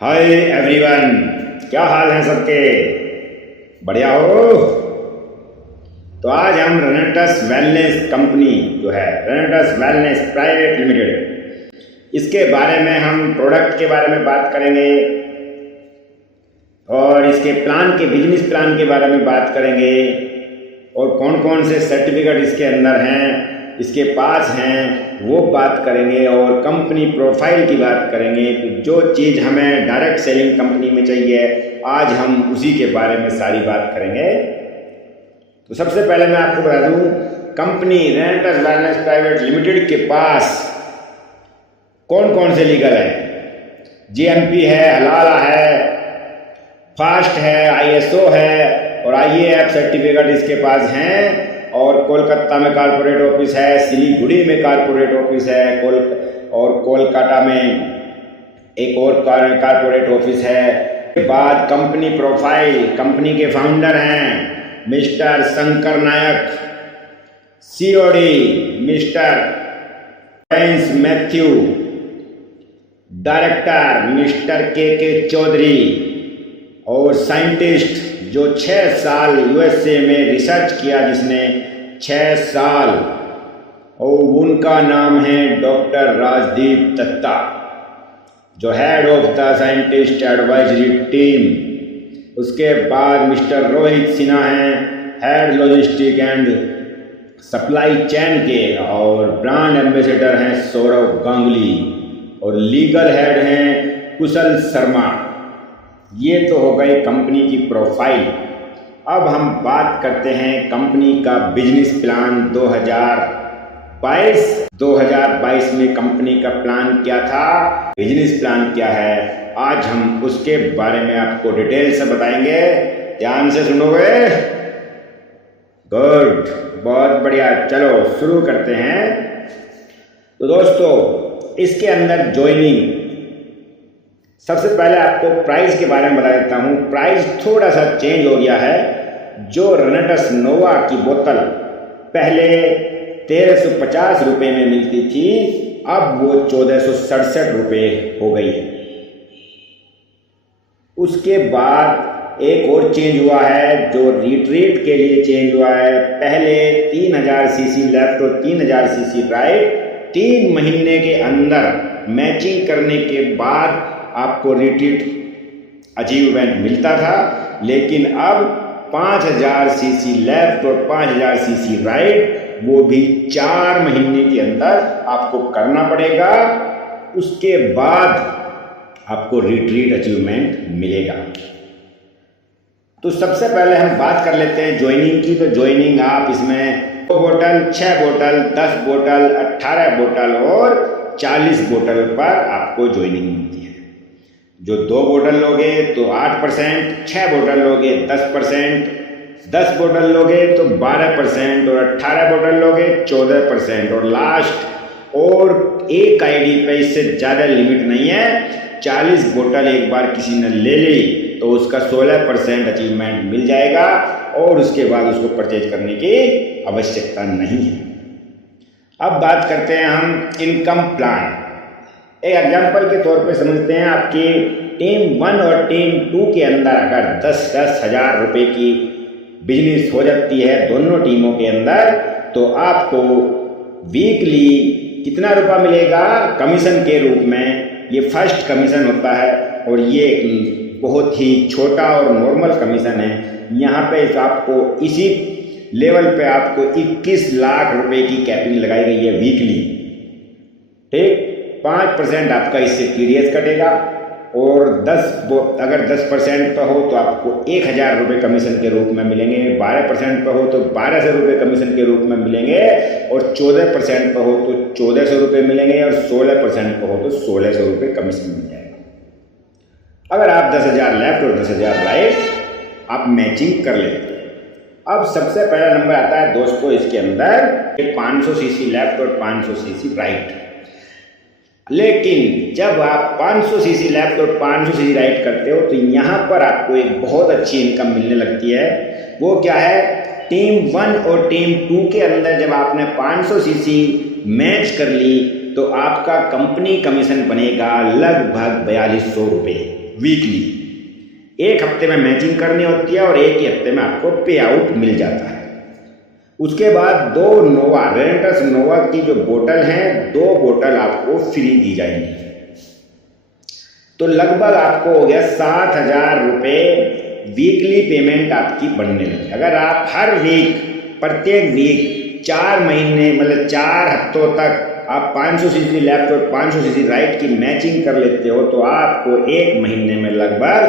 Hi everyone, क्या हाल है सबके? बढ़िया हो? तो आज हम रेनेटस वेलनेस कंपनी जो है रेनेटस वेलनेस प्राइवेट लिमिटेड, इसके बारे में हम प्रोडक्ट के बारे में बात करेंगे और इसके प्लान के बिजनेस प्लान के बारे में बात करेंगे और कौन कौन से सर्टिफिकेट इसके अंदर हैं, इसके पास हैं, वो बात करेंगे और कंपनी प्रोफाइल की बात करेंगे। तो जो चीज़ हमें डायरेक्ट सेलिंग कंपनी में चाहिए, आज हम उसी के बारे में सारी बात करेंगे। तो सबसे पहले मैं आपको बता दूं, कंपनी रेनेटस वेलनेस प्राइवेट लिमिटेड के पास कौन कौन से लीगल है। जीएमपी है, हलाला है, फास्ट है, आईएसओ है और आईएएफ सर्टिफिकेट इसके पास हैं। और कोलकाता में कारपोरेट ऑफिस है, सिलीगुड़ी में कारपोरेट ऑफिस है, और कोलकाता में एक और कारपोरेट ऑफिस है। के बाद कंपनी प्रोफाइल, कंपनी के फाउंडर हैं mister Shankar Nayak, COD mister Prince Matthew, director mister K Chaudhary और साइंटिस्ट जो 6 साल यूएसए में रिसर्च किया, जिसने 6 साल, और उनका नाम है डॉक्टर राजदीप दत्ता, जो head of the scientist advisory team. उसके बाद मिस्टर रोहित सिन्हा हैं, head logistic and supply chain के, और ब्रांड एम्बेसडर हैं सौरव गांगुली, और लीगल हेड हैं कुशल शर्मा। ये तो हो गई कंपनी की प्रोफाइल। अब हम बात करते हैं कंपनी का बिजनेस प्लान 2022 में कंपनी का प्लान क्या था, बिजनेस प्लान क्या है, आज हम उसके बारे में आपको डिटेल से बताएंगे। ध्यान से सुनोगे? गुड, बहुत बढ़िया। चलो शुरू करते हैं। तो दोस्तों, इसके अंदर ज्वाइनिंग, सबसे पहले आपको प्राइस के बारे में बता देता हूँ। प्राइस थोड़ा सा चेंज हो गया है। जो रेनेटस नोवा की बोतल पहले 1350 रुपये में मिलती थी, अब वो 1467 रुपये हो गई है। उसके बाद एक और चेंज हुआ है, जो रिट्रीट के लिए चेंज हुआ है। पहले 3000 सीसी लेफ्ट और 3000 सीसी राइट 3 महीने के अंदर मैचिंग करने के बाद आपको रिट्रीट अचीवमेंट मिलता था, लेकिन अब 5000 सीसी लेफ्ट और 5000 सीसी राइट, वो भी 4 महीने के अंदर आपको करना पड़ेगा। उसके बाद आपको रिट्रीट अचीवमेंट मिलेगा। तो सबसे पहले हम बात कर लेते हैं ज्वाइनिंग की। तो ज्वाइनिंग आप इसमें 2 बोतल, 6 बोतल, 10 बोतल, 18 बोतल और 40 बोतल पर आपको ज्वाइनिंग मिलती है। जो 2 बोतल लोगे तो 8%, 6 बोतल लोगे 10%, 10 बोतल लोगे तो 12% और 18 बोतल लोगे 14%। और लास्ट, और एक आईडी पे इससे ज़्यादा लिमिट नहीं है। 40 बोतल एक बार किसी ने ले ली तो उसका 16% अचीवमेंट मिल जाएगा और उसके बाद उसको परचेज करने की आवश्यकता नहीं है। अब बात करते हैं हम इनकम प्लान। एक एग्जाम्पल के तौर पे समझते हैं, आपकी टीम 1 और टीम 2 के अंदर अगर 10-10 हज़ार रुपये की बिजनेस हो जाती है दोनों टीमों के अंदर, तो आपको वीकली कितना रुपया मिलेगा कमीशन के रूप में। ये फर्स्ट कमीशन होता है और ये बहुत ही छोटा और नॉर्मल कमीशन है। यहाँ पे आपको इसी लेवल पे आपको 21 लाख रुपए की कैपिंग लगाई गई है वीकली। ठीक, 5% आपका इससे टीडीएस कटेगा और अगर 10% पर हो तो आपको 1000 रुपये कमीशन के रूप में मिलेंगे। 12% पर हो तो 1200 रुपये कमीशन के रूप में मिलेंगे और 14% पर हो तो 1400 रुपये मिलेंगे और 16% पर हो तो 1600 रुपये कमीशन मिल जाएगा। अगर आप 10,000 लेफ्ट और 10,000 राइट आप मैचिंग कर लेते हैं। अब सबसे पहला नंबर आता है दोस्तों इसके अंदर 500 सीसी लेफ्ट और 500 सीसी राइट। लेकिन जब आप 500 सीसी लेफ्ट और 500 सीसी राइट करते हो तो यहाँ पर आपको एक बहुत अच्छी इनकम मिलने लगती है। वो क्या है? टीम 1 और टीम 2 के अंदर जब आपने 500 सीसी मैच कर ली तो आपका कंपनी कमीशन बनेगा लगभग 4200 रुपये। वीकली। एक हफ्ते में मैचिंग करनी होती है और एक ही हफ्ते में आपको पे आउट मिल जाता है। उसके बाद 2 नोवा रेनेटस नोवा की जो बोतल हैं 2 बोतल आपको फ्री दी जाएंगी। तो लगभग आपको हो गया 7,000 रुपये वीकली पेमेंट आपकी बनने लगी। अगर आप हर वीक प्रत्येक वीक 4 महीने मतलब 4 हफ्तों तक आप 500 सीसी लेफ्ट और 500 सीसी राइट की मैचिंग कर लेते हो तो आपको एक महीने में लगभग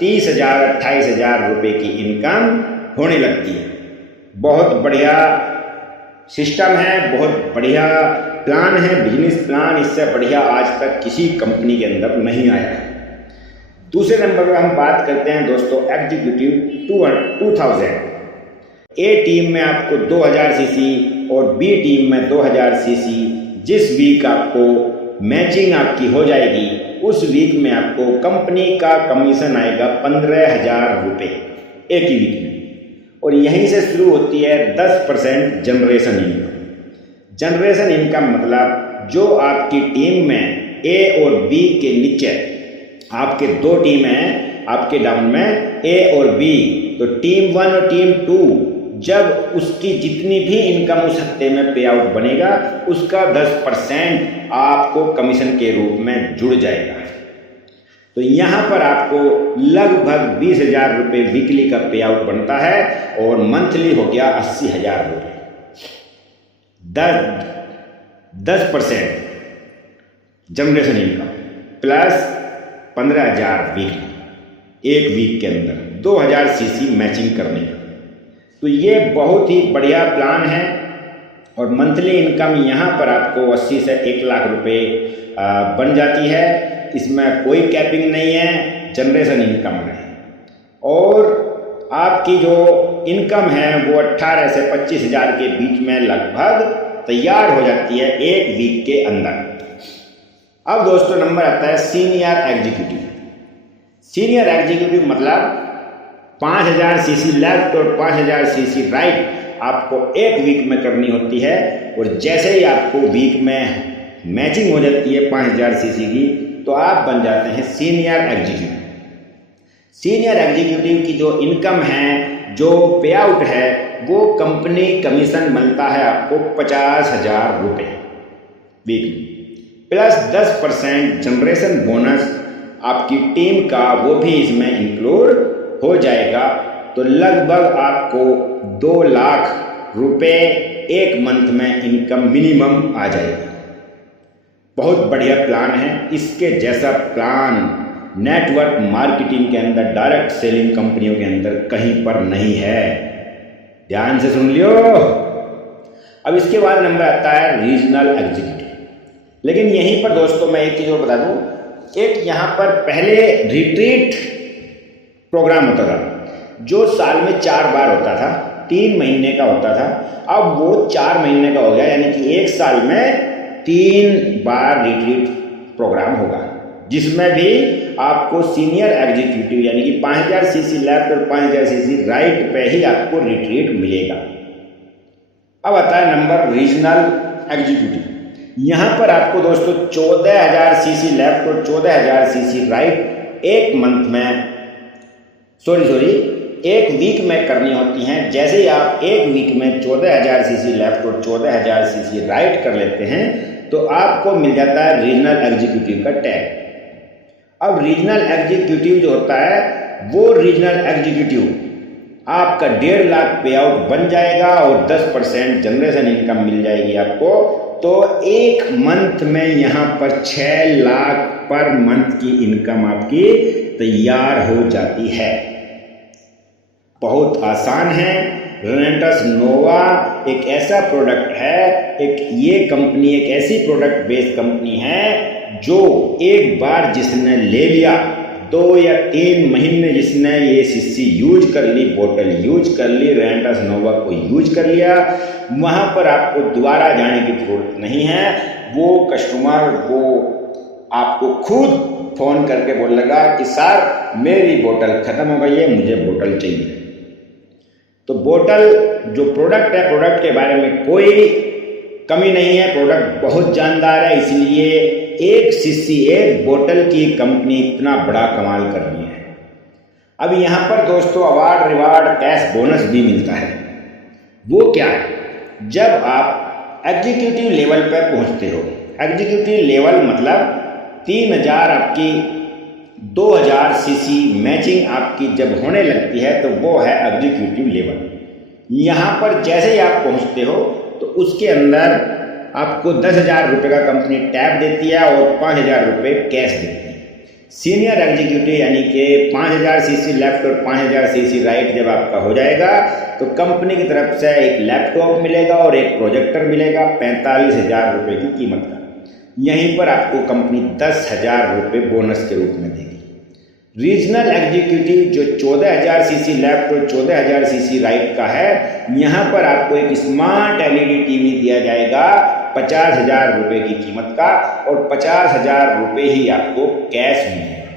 30,000 28,000 रुपये की इनकम होने लगती है। बहुत बढ़िया सिस्टम है, बहुत बढ़िया प्लान है, बिजनेस प्लान। इससे बढ़िया आज तक किसी कंपनी के अंदर नहीं आया है। दूसरे नंबर पर हम बात करते हैं दोस्तों एग्जीक्यूटिव 2000। ए टीम में आपको 2000 सीसी और बी टीम में 2000 सीसी। जिस वीक आपको मैचिंग आपकी हो जाएगी उस वीक में आपको कंपनी का कमीशन आएगा 15,000 रुपये एक ही वीक में। और यहीं से शुरू होती है 10% जनरेशन इनकम। जनरेशन इनकम मतलब जो आपकी टीम में ए और बी के नीचे आपके 2 टीम हैं आपके डाउन में ए और बी, तो टीम 1 और टीम 2 जब उसकी जितनी भी इनकम उस हफ्ते में पे आउट बनेगा उसका 10% आपको कमीशन के रूप में जुड़ जाएगा। तो यहाँ पर आपको लगभग 20,000 रुपये वीकली का पे आउट बनता है और मंथली हो गया 80,000 रुपये। 10% जनरेशन इनकम प्लस 15,000 वीकली एक वीक के अंदर 2000 सीसी मैचिंग करने का। तो ये बहुत ही बढ़िया प्लान है और मंथली इनकम यहाँ पर आपको 80 से 1 लाख रुपये बन जाती है। इसमें कोई कैपिंग नहीं है जनरेशन इनकम में। और आपकी जो इनकम है वो 18 से 25,000 के बीच में लगभग तैयार हो जाती है एक वीक के अंदर। अब दोस्तों नंबर आता है सीनियर एग्जीक्यूटिव। सीनियर एग्जीक्यूटिव मतलब 5,000 सीसी लेफ्ट और 5,000 सीसी राइट आपको एक वीक में करनी होती है। और जैसे ही आपको वीक में मैचिंग हो जाती है 5,000 सीसी की तो आप बन जाते हैं सीनियर एग्जीक्यूटिव। सीनियर एग्जीक्यूटिव की जो इनकम है जो पे आउट है वो कंपनी कमीशन मिलता है आपको 50,000 रुपये वीकली प्लस 10% जनरेशन बोनस आपकी टीम का वो भी इसमें इंक्लूड हो जाएगा। तो लगभग आपको 2 लाख रुपए एक मंथ में इनकम मिनिमम आ जाएगी। बहुत बढ़िया प्लान है। इसके जैसा प्लान नेटवर्क मार्केटिंग के अंदर डायरेक्ट सेलिंग कंपनियों के अंदर कहीं पर नहीं है। ध्यान से सुन लियो। अब इसके बाद नंबर आता है रीजनल एग्जीक्यूटिव। लेकिन यहीं पर दोस्तों मैं एक चीज और बता दूं, एक यहाँ पर पहले रिट्रीट प्रोग्राम होता था जो साल में 4 बार होता था, 3 महीने का होता था। अब वो 4 महीने का हो गया, यानी कि 1 साल में 3 बार रिट्रीट प्रोग्राम होगा जिसमें भी आपको सीनियर एग्जीक्यूटिव यानी कि 5,000 सीसी लेफ्ट और 5,000 सीसी राइट पे ही आपको रिट्रीट मिलेगा। अब आता है नंबर रीजनल एग्जीक्यूटिव। यहाँ पर आपको दोस्तों 14,000 सीसी लेफ्ट और 14,000 सीसी राइट एक मंथ में एक वीक में करनी होती हैं। जैसे ही आप एक वीक में 14,000 सीसी लेफ्ट और 14,000 सीसी राइट कर लेते हैं तो आपको मिल जाता है रीजनल एग्जीक्यूटिव का टैग। अब रीजनल एग्जीक्यूटिव जो होता है वो रीजनल एग्जीक्यूटिव आपका 1.5 लाख पे आउट बन जाएगा और 10% जनरेशन इनकम मिल जाएगी आपको। तो एक मंथ में यहाँ पर 6 लाख पर मंथ की इनकम आपकी तैयार हो जाती है। बहुत आसान है। रेनेटस नोवा एक ऐसा प्रोडक्ट है, ये कंपनी एक ऐसी प्रोडक्ट बेस्ड कंपनी है जो एक बार जिसने ले लिया 2 या 3 महीने जिसने ये सीसी यूज कर ली, बोतल यूज कर ली, रेनेटस नोवा को यूज कर लिया, वहाँ पर आपको दोबारा जाने की जरूरत नहीं है। वो कस्टमर वो आपको खुद फोन करके बोलेगा कि सर मेरी बोतल खत्म हो गई है, मुझे बोतल चाहिए। तो बोतल जो प्रोडक्ट है, प्रोडक्ट के बारे में कोई कमी नहीं है, प्रोडक्ट बहुत जानदार है, इसलिए एक शीशी एक बोतल की कंपनी इतना बड़ा कमाल कर रही है। अब यहाँ पर दोस्तों अवार्ड रिवार्ड कैश बोनस भी मिलता है। वो क्या है? जब आप एग्जीक्यूटिव लेवल पर पहुँचते हो, एग्जीक्यूटिव लेवल मतलब 3000 आपकी 2000 सीसी मैचिंग आपकी जब होने लगती है तो वो है एग्जीक्यूटिव लेवल। यहाँ पर जैसे ही आप पहुँचते हो तो उसके अंदर आपको 10,000 रुपये का कंपनी टैब देती है और 5,000 रुपये कैश देती है। सीनियर एग्जीक्यूटिव यानी कि 5,000 सीसी लेफ्ट और 5,000 सीसी राइट जब आपका हो जाएगा तो कंपनी की तरफ से एक लैपटॉप मिलेगा और एक प्रोजेक्टर मिलेगा 45,000 रुपये की कीमत का। यहीं पर आपको कंपनी 10,000 रुपये बोनस के रूप में देगी। रीजनल एग्जीक्यूटिव जो 14,000 सीसी लेफ्ट और 14,000 सीसी राइट का है, यहाँ पर आपको एक स्मार्ट एलईडी टीवी दिया जाएगा 50,000 रुपये की कीमत का और 50,000 रुपये ही आपको कैश मिलेगा।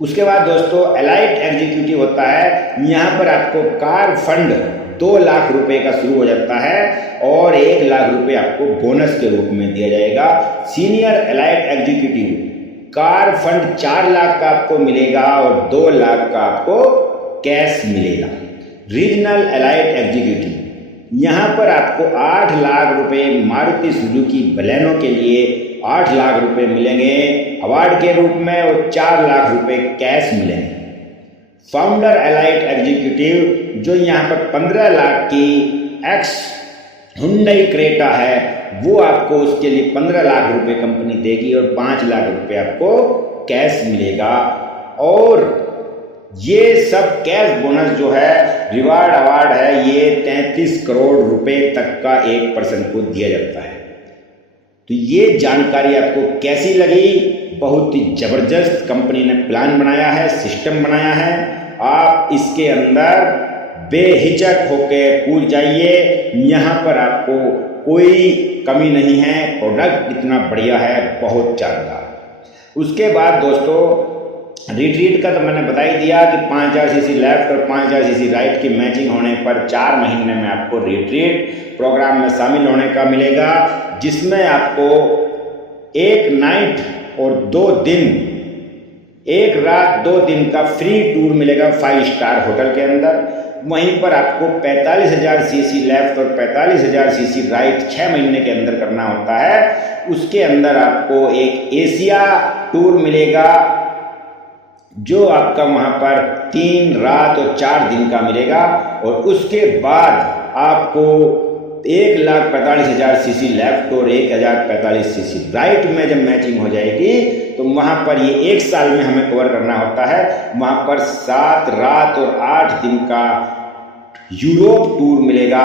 उसके बाद दोस्तों एलाइट एग्जीक्यूटिव होता है, यहाँ पर आपको कार फंड 2 लाख रुपए का शुरू हो जाता है और 1 लाख रुपए आपको बोनस के रूप में दिया जाएगा। Senior elite executive car fund 4 lakh का आपको मिलेगा और 2 लाख का आपको कैश मिलेगा। रीजनल एलाइट एग्जीक्यूटिव यहाँ पर आपको 8 लाख रुपए मारुति सुजुकी बलेनो के लिए 8 लाख रुपए मिलेंगे अवार्ड के रूप में और 4 लाख रुपए कैश मिलेंगे। फाउंडर एलाइट एग्जीक्यूटिव जो यहाँ पर 15 लाख की एक्स हुंडई क्रेटा है वो आपको उसके लिए 15 लाख रुपए कंपनी देगी और 5 लाख रुपए आपको कैश मिलेगा। और ये सब कैश बोनस जो है रिवार्ड अवार्ड है ये 33 करोड़ रुपए तक का एक पर्सन को दिया जाता है। तो ये जानकारी आपको कैसी लगी? बहुत ही जबरदस्त कंपनी ने प्लान बनाया है, सिस्टम बनाया है। आप इसके अंदर बेहिचक होके कूद जाइए, यहाँ पर आपको कोई कमी नहीं है। प्रोडक्ट इतना बढ़िया है, बहुत शानदार। उसके बाद दोस्तों रिट्रीट का तो मैंने बता ही दिया कि 5,000 सीसी लेफ्ट और 5,000 सीसी राइट की मैचिंग होने पर 4 महीने में आपको रिट्रीट प्रोग्राम में शामिल होने का मिलेगा, जिसमें आपको 1 नाइट और 2 दिन, 1 रात 2 दिन का फ्री टूर मिलेगा 5 स्टार होटल के अंदर। वहीं पर आपको 45,000 सीसी लेफ्ट और 45,000 सीसी राइट 6 महीने के अंदर करना होता है। उसके अंदर आपको एक एशिया टूर मिलेगा जो आपका वहाँ पर 3 रात और 4 दिन का मिलेगा। और उसके बाद आपको 1,45,000 सीसी लेफ्ट और 1,045 सीसी राइट में जब मैचिंग हो जाएगी तो वहाँ पर ये 1 साल में हमें कवर करना होता है। वहाँ पर 7 रात और 8 दिन का यूरोप टूर मिलेगा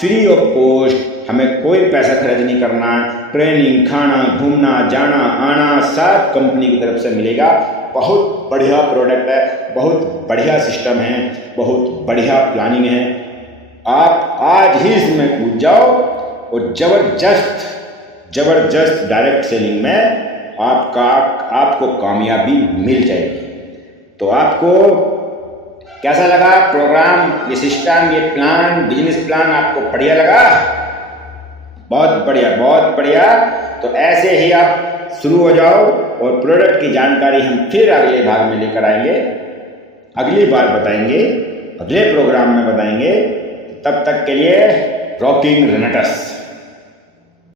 फ्री ऑफ कॉस्ट। हमें कोई पैसा खर्च नहीं करना, ट्रेनिंग, खाना, घूमना, जाना, आना सब कंपनी की तरफ से मिलेगा। बहुत बढ़िया प्रोडक्ट है, बहुत बढ़िया सिस्टम है, बहुत बढ़िया प्लानिंग है। आप आज ही इसमें कूद जाओ और जबरदस्त डायरेक्ट सेलिंग में आपको कामयाबी मिल जाएगी। तो आपको कैसा लगा प्रोग्राम, ये सिस्टम, ये प्लान, बिजनेस प्लान आपको बढ़िया लगा? बहुत बढ़िया, बहुत बढ़िया। तो ऐसे ही आप शुरू हो जाओ और प्रोडक्ट की जानकारी हम फिर अगले भाग में लेकर आएंगे, अगली बार बताएंगे, अगले प्रोग्राम में बताएंगे। तब तक के लिए रॉकिंग रेनेटस।